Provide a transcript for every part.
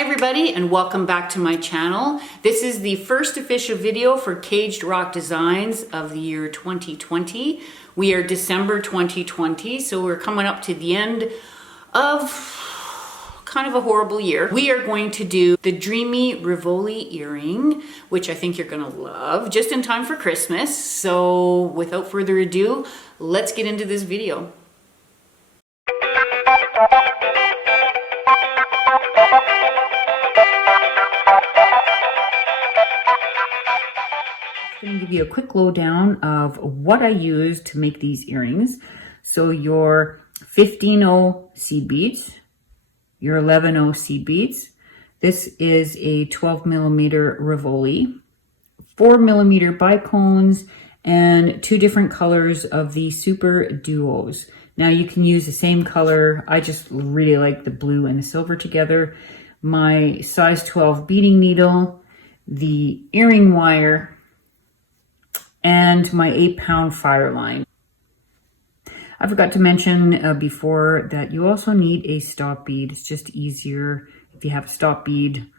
Hi everybody and welcome back to my channel. This is the first official video for Caged Rock Designs of the year 2020. We are December 2020, so we're coming up to the end of kind of a horrible year. We are going to do the Dreamy Rivoli earring, which I think you're gonna love, just in time for Christmas. So without further ado, let's get into this video. I'm going to give you a quick lowdown of what I use to make these earrings. So your 15-0 seed beads, your 11-0 seed beads. This is a 12mm Rivoli, 4mm bicones, and 2 different colors of the SuperDuos. Now you can use the same color. I just really like the blue and the silver together. My size 12 beading needle, the earring wire, and my 8-pound Fireline. I forgot to mention before that you also need a stop bead. It's just easier if you have a stop bead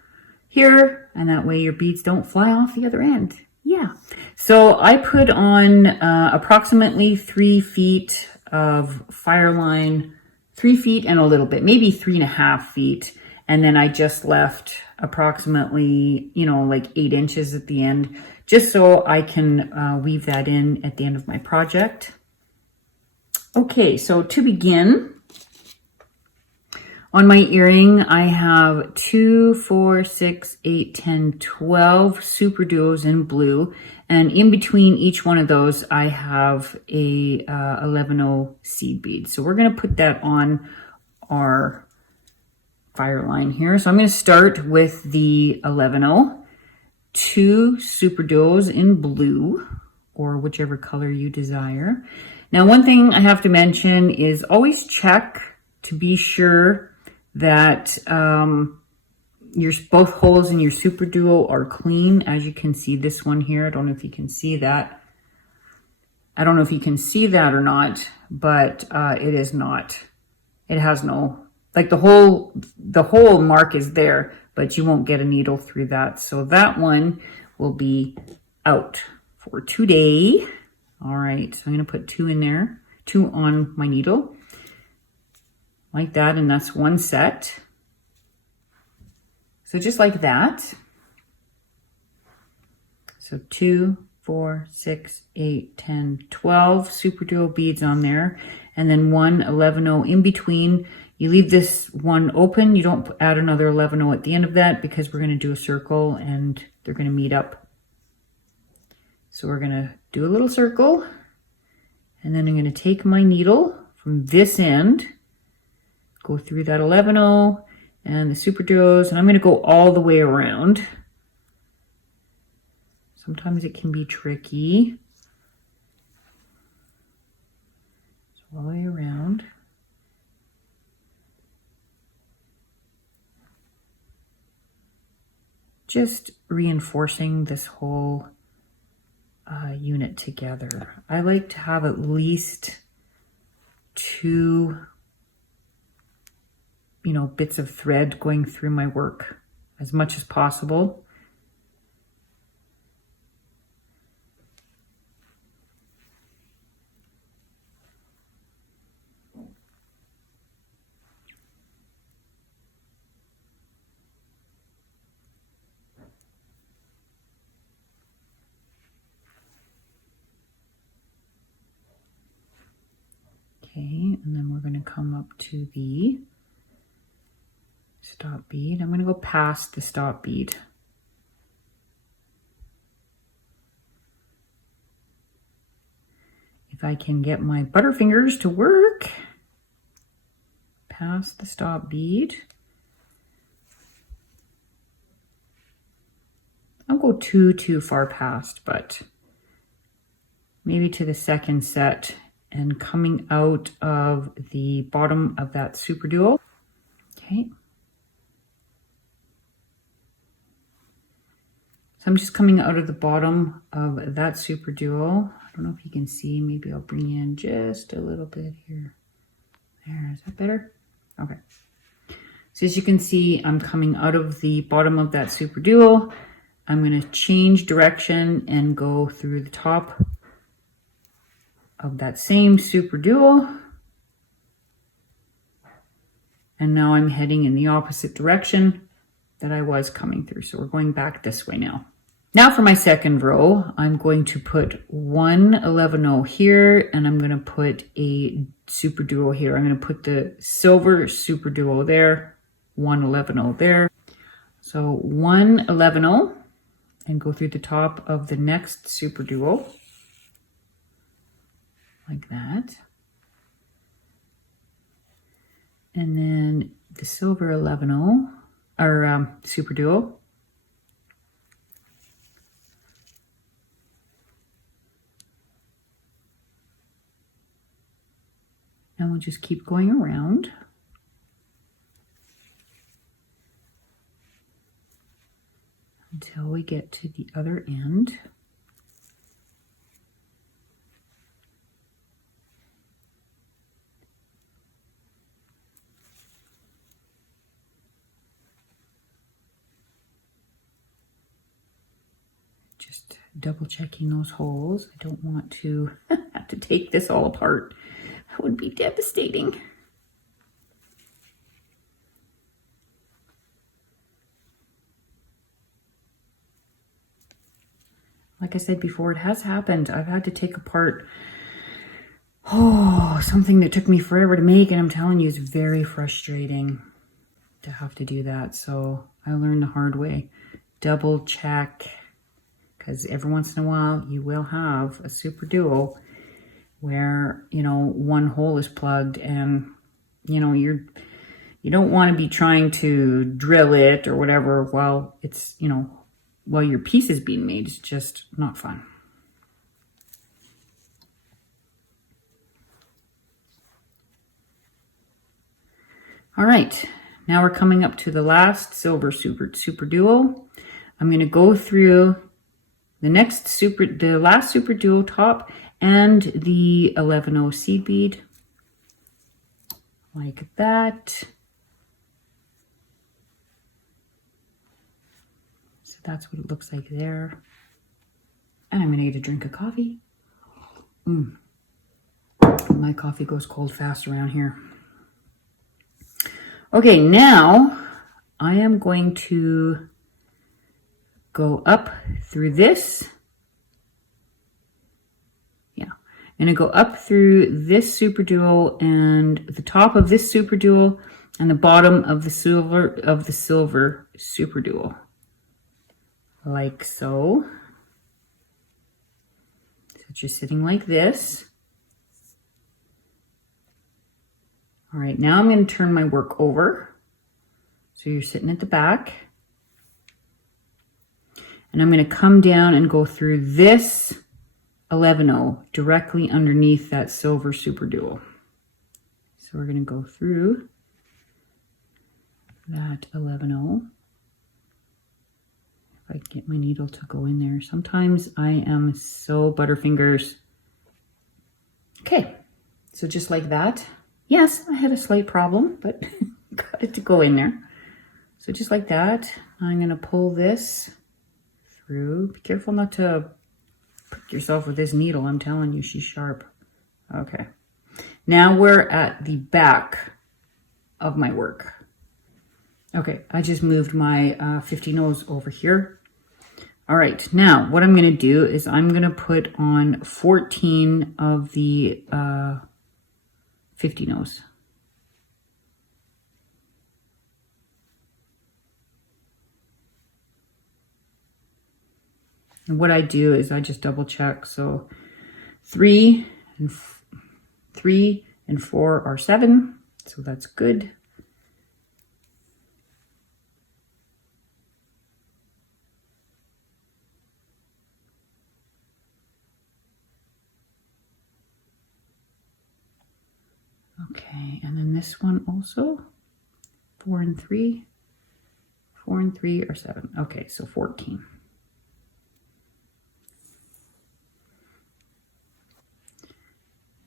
here, and that way your beads don't fly off the other end. Yeah. So I put on approximately 3 feet of Fireline, 3 feet and a little bit, maybe 3.5 feet. And then I just left approximately, like 8 inches at the end, just so I can weave that in at the end of my project. Okay, so to begin, on my earring, I have 2, 4, 6, 8, 10, 12 SuperDuos in blue. And in between each one of those, I have a 11-0 seed bead. So we're going to put that on our Fireline here. So I'm going to start with the 11-0. 2 SuperDuos in blue, or whichever color you desire. Now, one thing I have to mention is always check to be sure that both holes in your SuperDuo are clean. As you can see, this one here, I don't know if you can see that. I don't know if you can see that or not, but it is not. It has no, like the whole mark is there, but you won't get a needle through that. So that one will be out for today. All right, so I'm gonna put 2 in there, 2 on my needle, like that, and that's 1 set. So just like that. So 2, 4, 6, 8, 10, 12 SuperDuo beads on there, and then 1 11-0 in between. You leave this one open. You don't add another 11-0 at the end of that because we're going to do a circle and they're going to meet up. So we're going to do a little circle, and then I'm going to take my needle from this end, go through that 11-0 and the SuperDuos, and I'm going to go all the way around. Sometimes it can be tricky. So all the way around. Just reinforcing this whole unit together. I like to have at least 2, bits of thread going through my work as much as possible. Okay, and then we're going to come up to the stop bead. I'm going to go past the stop bead. If I can get my butterfingers to work, past the stop bead. I'll go too far past, but maybe to the second set. And coming out of the bottom of that SuperDuo. Okay. So I'm just coming out of the bottom of that SuperDuo. I don't know if you can see, maybe I'll bring in just a little bit here. There, is that better? Okay. So as you can see, I'm coming out of the bottom of that SuperDuo. I'm going to change direction and go through the top of that same SuperDuo. And now I'm heading in the opposite direction that I was coming through. So we're going back this way now. Now for my second row, I'm going to put one 11-0 here, and I'm going to put a SuperDuo here. I'm going to put the silver SuperDuo there, one 11-0 there. So one 11-0 and go through the top of the next SuperDuo like that. And then the silver 11-0 or SuperDuo. And we'll just keep going around. Until we get to the other end. Just double checking those holes. I don't want to have to take this all apart. That would be devastating. Like I said before, it has happened. I've had to take apart something that took me forever to make, and I'm telling you, it's very frustrating to have to do that. So I learned the hard way. Double check, because every once in a while you will have a SuperDuo where, you know, one hole is plugged, and you know, you don't want to be trying to drill it or whatever while it's, you know, while your piece is being made. It's just not fun. All right, now we're coming up to the last silver SuperDuo. I'm going to go through the last SuperDuo top and the 11-0 seed bead like that. So that's what it looks like there. And I'm going to get a drink of coffee. My coffee goes cold fast around here. Okay, now I am going to go up through this. Yeah, I'm going to go up through this SuperDuo and the top of this SuperDuo and the bottom of the silver SuperDuo. Like so. So it's just sitting like this. All right, now I'm going to turn my work over. So you're sitting at the back. And I'm going to come down and go through this 11-0 directly underneath that silver SuperDuo. So we're going to go through that 11-0. If I can get my needle to go in there. Sometimes I am so butterfingers. Okay, so just like that. Yes, I had a slight problem, but got it to go in there. So just like that, I'm going to pull this through. Be careful not to prick yourself with this needle. I'm telling you, she's sharp. Okay. Now we're at the back of my work. Okay, I just moved my 50 nose over here. All right, now what I'm going to do is I'm going to put on 14 of the 50 nose. And what I do is I just double check. So 3 and 4 are 7. So that's good. Okay, and then this one also, 4 and 3. 4 and 3 are 7. Okay, so 14.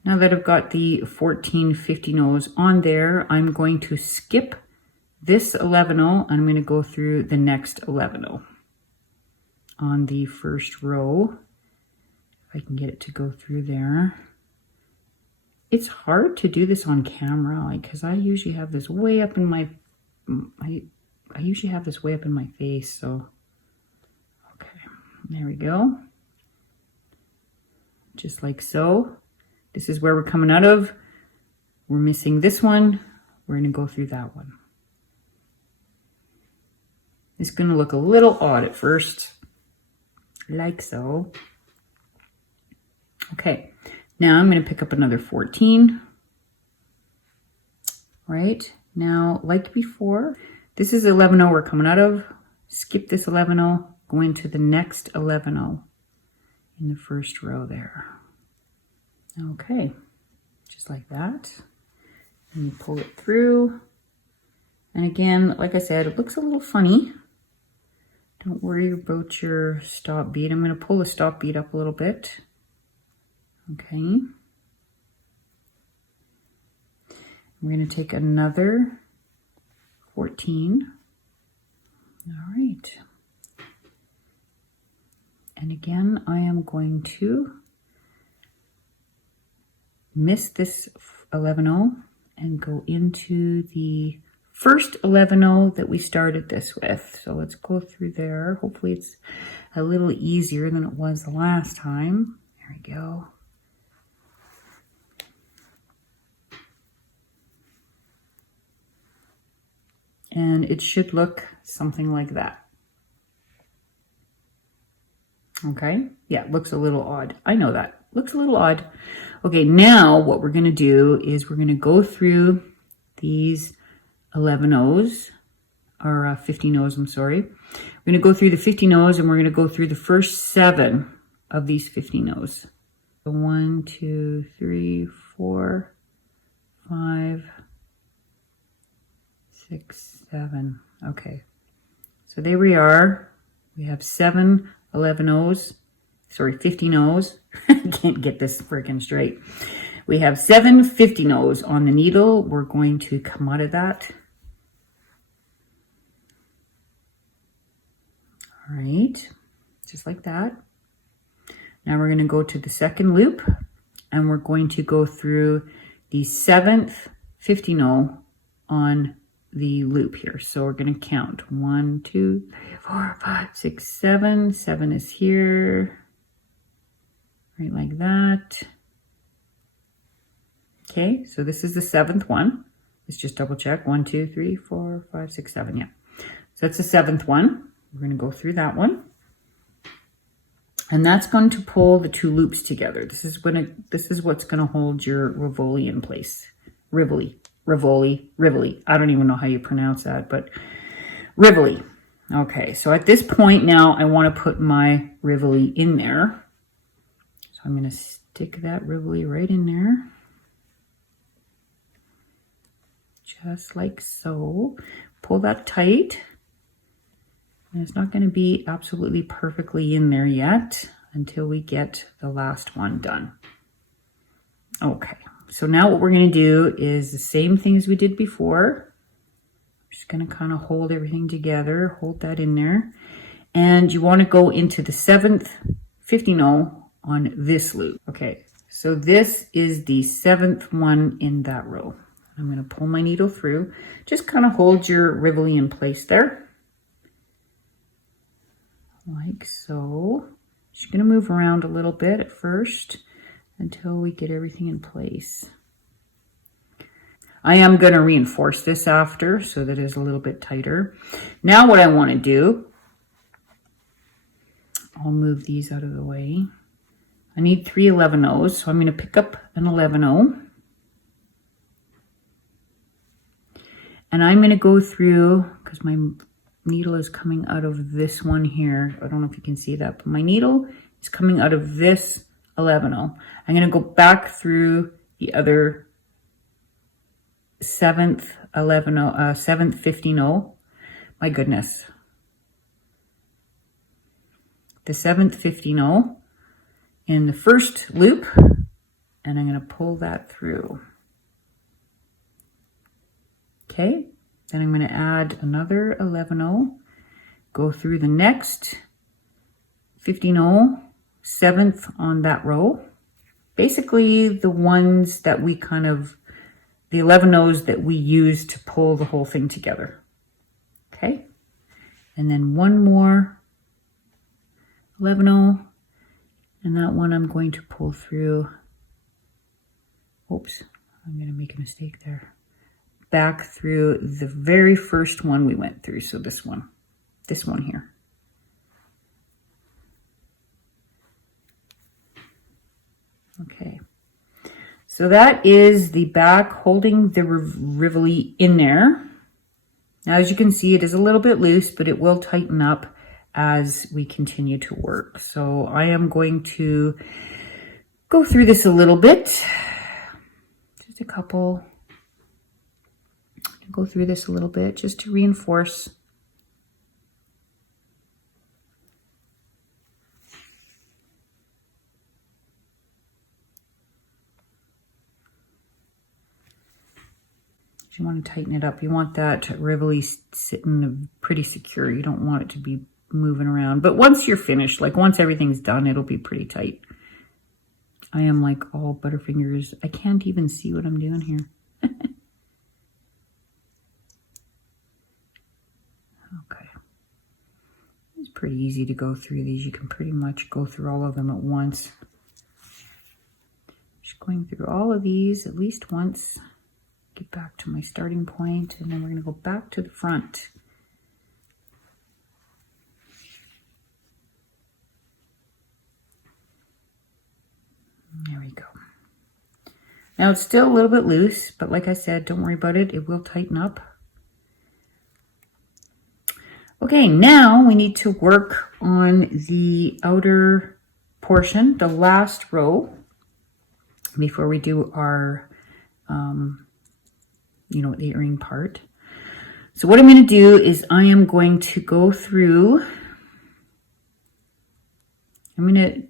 Now that I've got the 14 50 nose on there, I'm going to skip this 11-0, I'm going to go through the next 11-0 on the first row. If I can get it to go through there. It's hard to do this on camera, like, because I usually have this way up in my, I usually have this way up in my face, so, okay, there we go. Just like so. This is where we're coming out of. We're missing this one. We're going to go through that one. It's going to look a little odd at first, like so. Okay, now I'm going to pick up another 14. Right, now like before, this is 11-0 we're coming out of. Skip this 11-0, go into the next 11-0 in the first row there. Okay, just like that. And you pull it through. And again, like I said, it looks a little funny. Don't worry about your stop bead. I'm going to pull the stop bead up a little bit. Okay. We're going to take another 14. All right. And again, I am going to miss this 11-0 and go into the first 11-0 that we started this with. So let's go through there. Hopefully it's a little easier than it was the last time. There we go. And it should look something like that. Okay, yeah, it looks a little odd. I know that, looks a little odd. Okay, now what we're gonna do is we're gonna go through these 11-0s, or 15-0s, I'm sorry. We're gonna go through the 15-0s and we're gonna go through the first 7 of these 15-0s. So 1, 2, 3, 4, 5, 6, 7. Okay, so there we are. We have 7 11-0s, sorry, 15-0s. I can't get this freaking straight. We have 7 15-0s on the needle. We're going to come out of that. All right, just like that. Now we're going to go to the second loop and we're going to go through the 7th 15-0 on the loop here. So we're going to count 1, 2, 3, 4, 5, 6, 7. 7 is here, right like that. Okay, so this is the 7th one. Let's just double check. 1, 2, 3, 4, 5, 6, 7. Yeah, so that's the 7th one. We're going to go through that one, and that's going to pull the 2 loops together. This is what's going to hold your Rivoli in place. Rivoli. I don't even know how you pronounce that, but Rivoli. Okay, so at this point now, I want to put my Rivoli in there. So I'm going to stick that Rivoli right in there. Just like so. Pull that tight. And it's not going to be absolutely perfectly in there yet until we get the last one done. Okay. So now what we're going to do is the same thing as we did before. Just going to kind of hold everything together, hold that in there. And you want to go into the 7th 15-0 on this loop. Okay, so this is the 7th one in that row. I'm going to pull my needle through. Just kind of hold your Rivoli in place there. Like so. Just going to move around a little bit at first until we get everything in place. I am going to reinforce this after so that it's a little bit tighter. Now what I want to do, I'll move these out of the way. I need 3 11-0s, so I'm going to pick up an 11-0. And I'm going to go through, because my needle is coming out of this one here. I don't know if you can see that, but my needle is coming out of this 11-0. I'm going to go back through the other 7th 7th 15-0. My goodness. The 7th 15-0 in the first loop, and I'm going to pull that through. Okay, Then I'm going to add another 11-0, go through the next 15-0, 7th on that row. Basically the ones that we kind of, the 11-0s that we use to pull the whole thing together. Okay. And then one more 11-0, and that one I'm going to pull through. Oops, I'm going to make a mistake there. Back through the very first one we went through. So this one here. Okay. So that is the back holding the Rivoli in there. Now, as you can see, it is a little bit loose, but it will tighten up as we continue to work. So I am going to go through this a little bit. Just a couple. Go through this a little bit just to reinforce. You want to tighten it up. You want that Rivoli sitting pretty secure. You don't want it to be moving around. But once you're finished, like once everything's done, it'll be pretty tight. I am like all butterfingers. I can't even see what I'm doing here. Okay. It's pretty easy to go through these. You can pretty much go through all of them at once. Just going through all of these at least once. Get back to my starting point, and then we're going to go back to the front. There we go. Now it's still a little bit loose, but like I said, don't worry about it. It will tighten up. Okay, now we need to work on the outer portion, the last row, before we do our the earring part. So what I'm going to do is I am going to go through, I'm going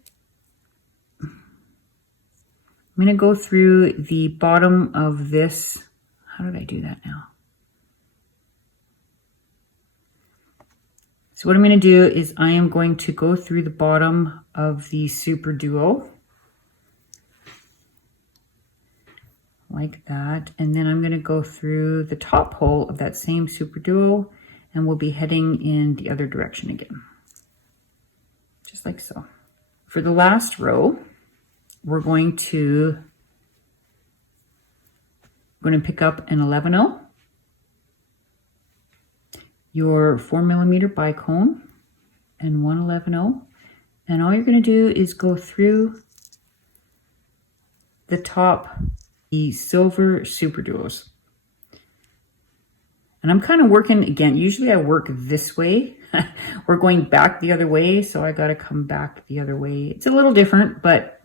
to go through the bottom of this. How did I do that now? So what I'm going to do is I am going to go through the bottom of the SuperDuos. Like that, and then I'm going to go through the top hole of that same SuperDuos, and we'll be heading in the other direction again, just like so. For the last row, we're going to pick up an 11-0, your 4mm bicone, and one 11-0, and all you're going to do is go through the top, the silver SuperDuos. And I'm kind of working again. Usually I work this way. We're going back the other way, so I got to come back the other way. It's a little different, but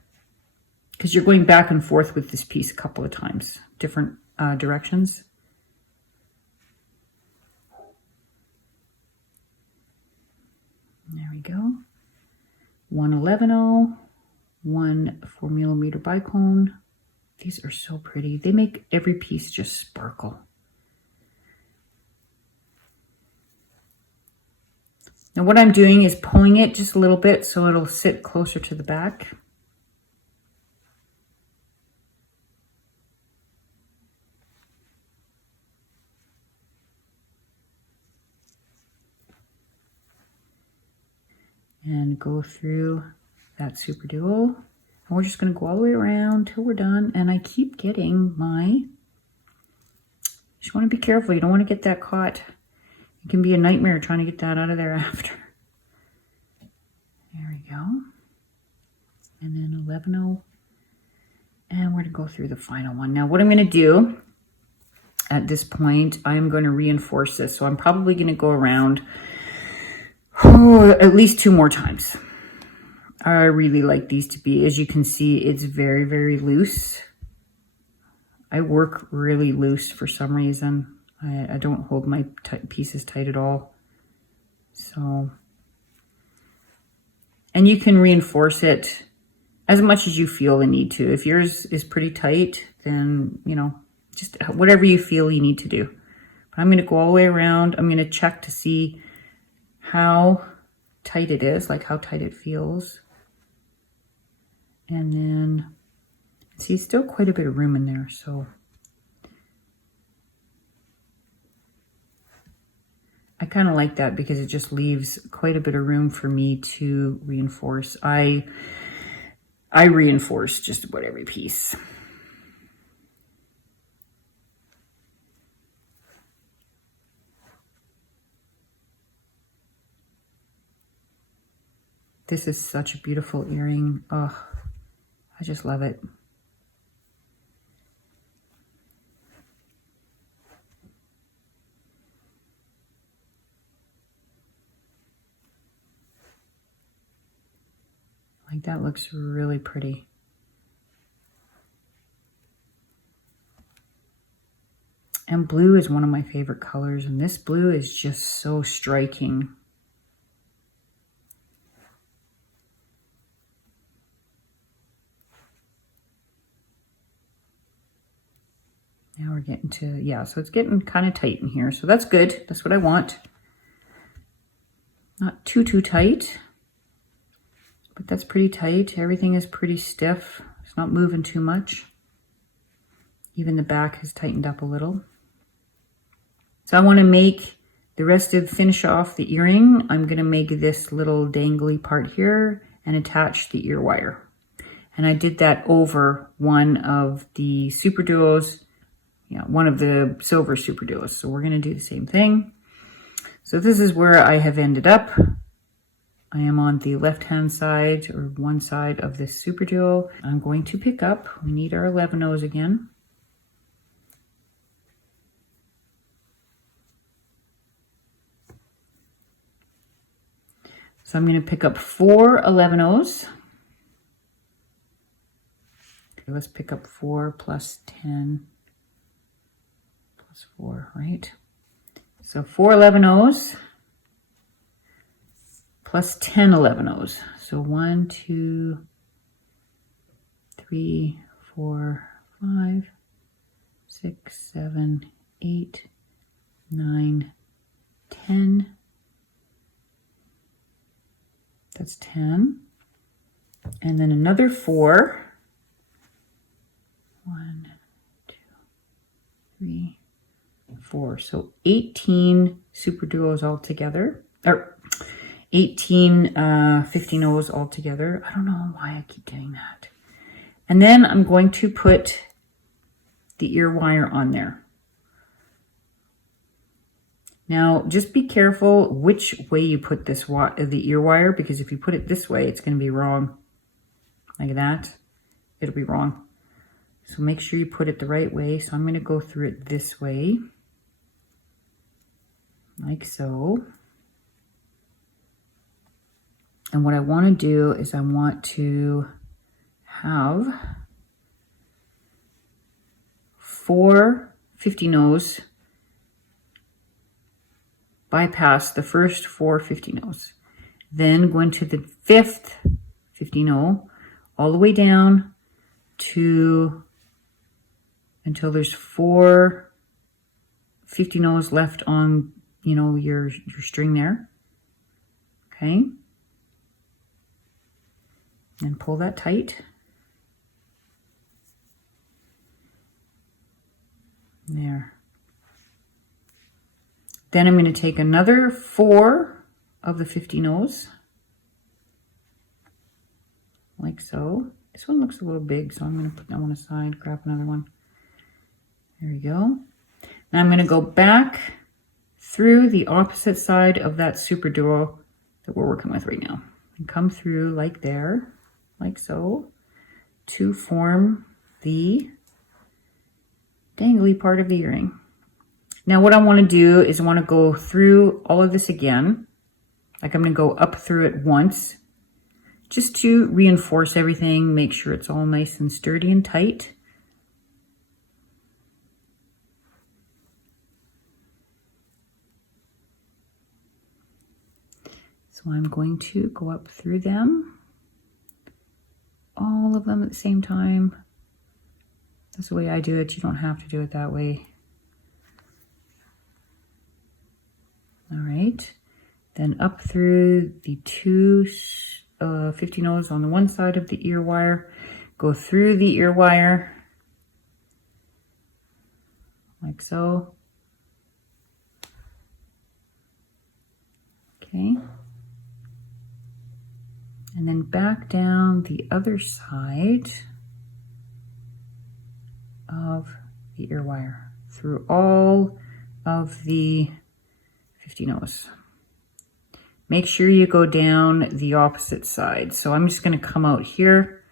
because you're going back and forth with this piece a couple of times, different directions. There we go. One 11-0, one 4mm bicone. These are so pretty. They make every piece just sparkle. Now what I'm doing is pulling it just a little bit so it'll sit closer to the back. And go through that SuperDuos. And we're just going to go all the way around till we're done. And I keep getting my, just want to be careful. You don't want to get that caught. It can be a nightmare trying to get that out of there after. There we go. And then 11-0. And we're going to go through the final one. Now what I'm going to do at this point, I'm going to reinforce this. So I'm probably going to go around at least 2 more times. I really like these to be, as you can see, it's very, very loose. I work really loose for some reason. I don't hold my pieces tight at all. So, and you can reinforce it as much as you feel the need to. If yours is pretty tight, then, just whatever you feel you need to do. I'm going to go all the way around. I'm going to check to see how tight it is, like how tight it feels. And then, see, still quite a bit of room in there, so. I kind of like that because it just leaves quite a bit of room for me to reinforce. I reinforce just about every piece. This is such a beautiful earring. Oh, I just love it. Like that looks really pretty. And blue is one of my favorite colors, and this blue is just so striking. Now we're getting to, yeah, so it's getting kind of tight in here. So that's good. That's what I want. Not too tight, but that's pretty tight. Everything is pretty stiff. It's not moving too much. Even the back has tightened up a little. So I want to make the rest of, finish off the earring. I'm going to make this little dangly part here and attach the ear wire. And I did that over one of the SuperDuos, one of the silver SuperDuos. So we're going to do the same thing. So this is where I have ended up. I am on the left-hand side, or one side of this SuperDuo. I'm going to pick up, we need our 11-0s again. So I'm going to pick up 4 11-0s. Okay, let's pick up 4 plus 10 plus 4, right? So 4 11-0s plus 10 11-0s. So 1, 2, 3, 4, 5, 6, 7, 8, 9, 10. That's 10. And then another 4. 1, 2, 3, 4. So 18 SuperDuos all together, or 18 15-0s all together. I don't know why I keep getting that. And then I'm going to put the ear wire on there. Now, just be careful which way you put this the ear wire, because if you put it this way, it's going to be wrong. Like that, it'll be wrong. So make sure you put it the right way. So I'm going to go through it this way, like so. And what I want to do is I want to have 4 15-0s bypass the first 4 15-0s. Then go into the 5th 15-0 all the way down to until there's 4 15-0s left on, your string there. Okay. And pull that tight. There. Then I'm going to take another 4 of the 15-0s, like so. This one looks a little big, so I'm going to put that one aside, grab another one. There we go. Now I'm going to go back through the opposite side of that SuperDuo that we're working with right now. And come through like there, like so, to form the dangly part of the earring. Now what I want to do is I want to go through all of this again. Like I'm going to go up through it once, just to reinforce everything, make sure it's all nice and sturdy and tight. So I'm going to go up through them, all of them at the same time. That's the way I do it. You don't have to do it that way. then up through the two 15-0s on the one side of the ear wire, go through the ear wire like so. Okay. And then back down the other side of the ear wire through all of the 15-0s. Make sure you go down the opposite side. So I'm just going to come out here.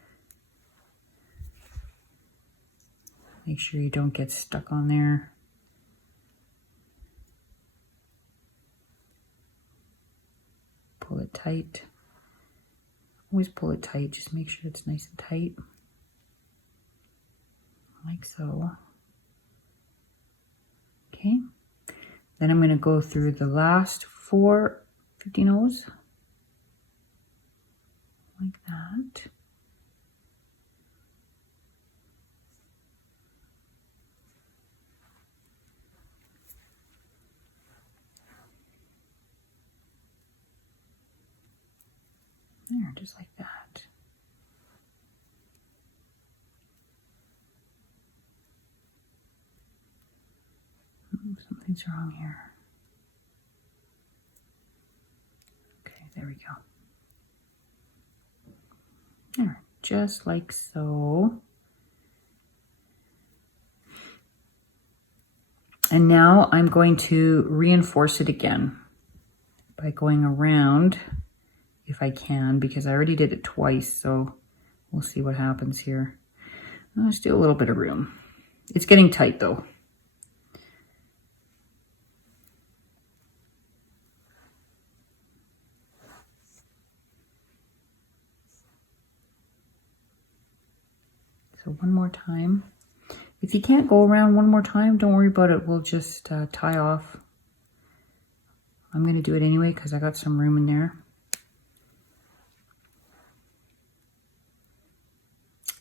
Make sure you don't get stuck on there. Pull it tight. Always pull it tight. Just make sure it's nice and tight. Like so. Okay. Then I'm going to go through the last 4 15-0s. Like that. There, just like that. Oh, something's wrong here. Okay, there we go. There, just like so. And now I'm going to reinforce it again by going around, if I can, because I already did it twice, so we'll see what happens here. Let's do a little bit of room. It's getting tight though. So one more time. If you can't go around one more time, don't worry about it. We'll just tie off. I'm going to do it anyway because I got some room in there.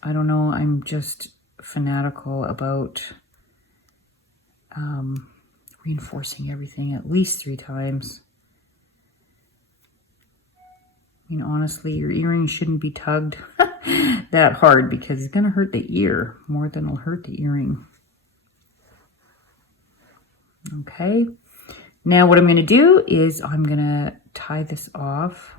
I don't know, I'm just fanatical about reinforcing everything at least 3 times. I mean, honestly, your earring shouldn't be tugged that hard because it's going to hurt the ear more than it'll hurt the earring. Okay, now what I'm going to do is I'm going to tie this off.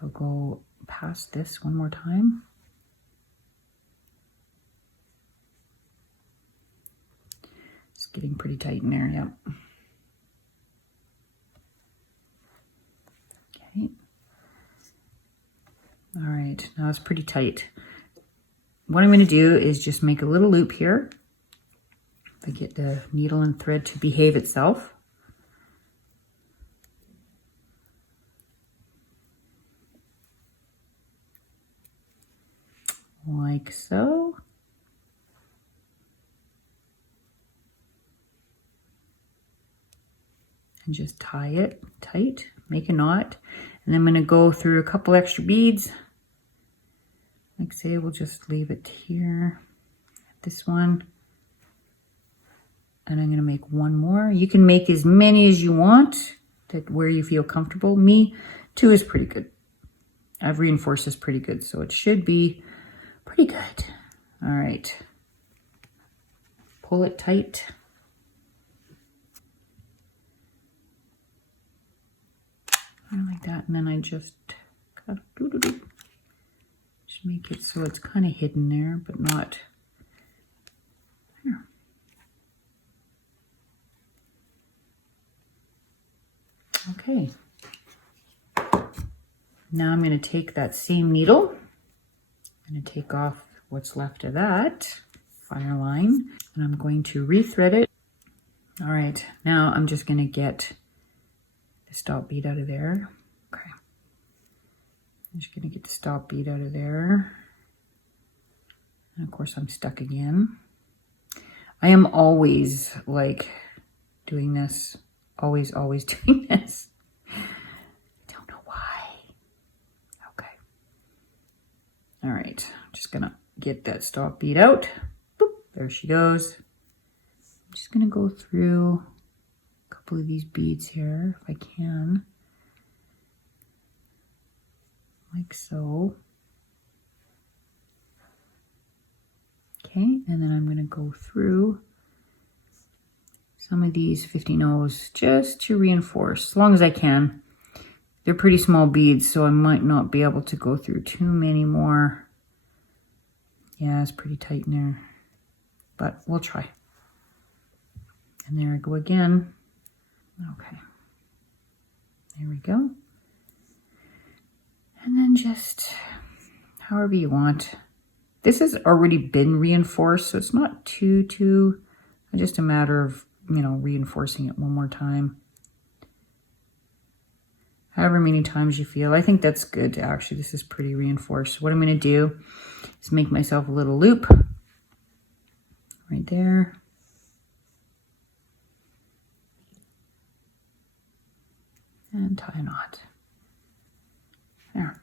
So go past this one more time. It's getting pretty tight in there, yep. Okay. All right, now it's pretty tight. What I'm going to do is just make a little loop here. If I get the needle and thread to behave itself. Like so. And just tie it tight, make a knot. And I'm going to go through a couple extra beads. Like say, we'll just leave it here. This one. And I'm going to make one more. You can make as many as you want, that where you feel comfortable. Me, 2 is pretty good. I've reinforced this pretty good, so it should be pretty good. All right. Pull it tight. Like that, and then I just cut, just make it so it's kind of hidden there, but not here. Okay. Now I'm going to take that same needle. I'm going to take off what's left of that Fireline, and I'm going to rethread it. All right, now I'm just going to get the stop bead out of there. Okay. I'm just going to get the stop bead out of there. And of course I'm stuck again. I am always like doing this. Always doing this. I don't know why. Okay. All right. I'm just going to get that stop bead out. Boop, there she goes. just going to go through a couple of these beads here if I can. Like so. Okay, and then I'm going to go through some of these 15-0s just to reinforce, as long as I can. They're pretty small beads, so I might not be able to go through too many more. Yeah, it's pretty tight in there, but we'll try. And there I go again. Okay, there we go. And then just however you want. This has already been reinforced, so it's not too, just a matter of, you know, reinforcing it one more time. However many times you feel. I think that's good, actually. This is pretty reinforced. What I'm going to do is make myself a little loop right there. And tie a knot. There.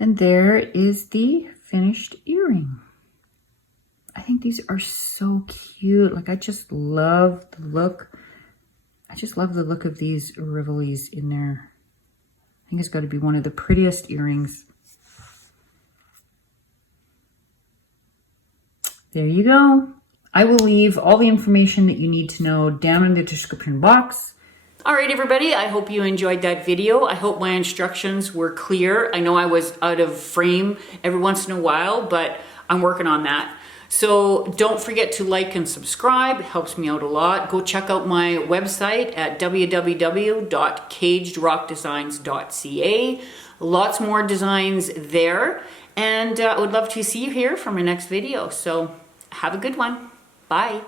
And there is the finished earring. I think these are so cute. Like, I just love the look. I just love the look of these Rivolis in there. I think it's got to be one of the prettiest earrings. There you go. I will leave all the information that you need to know down in the description box. All right, everybody, I hope you enjoyed that video. I hope my instructions were clear. I know I was out of frame every once in a while, but I'm working on that. So don't forget to like and subscribe. It helps me out a lot. Go check out my website at www.cagedrockdesigns.ca. Lots more designs there. And I would love to see you here for my next video. So have a good one. Bye.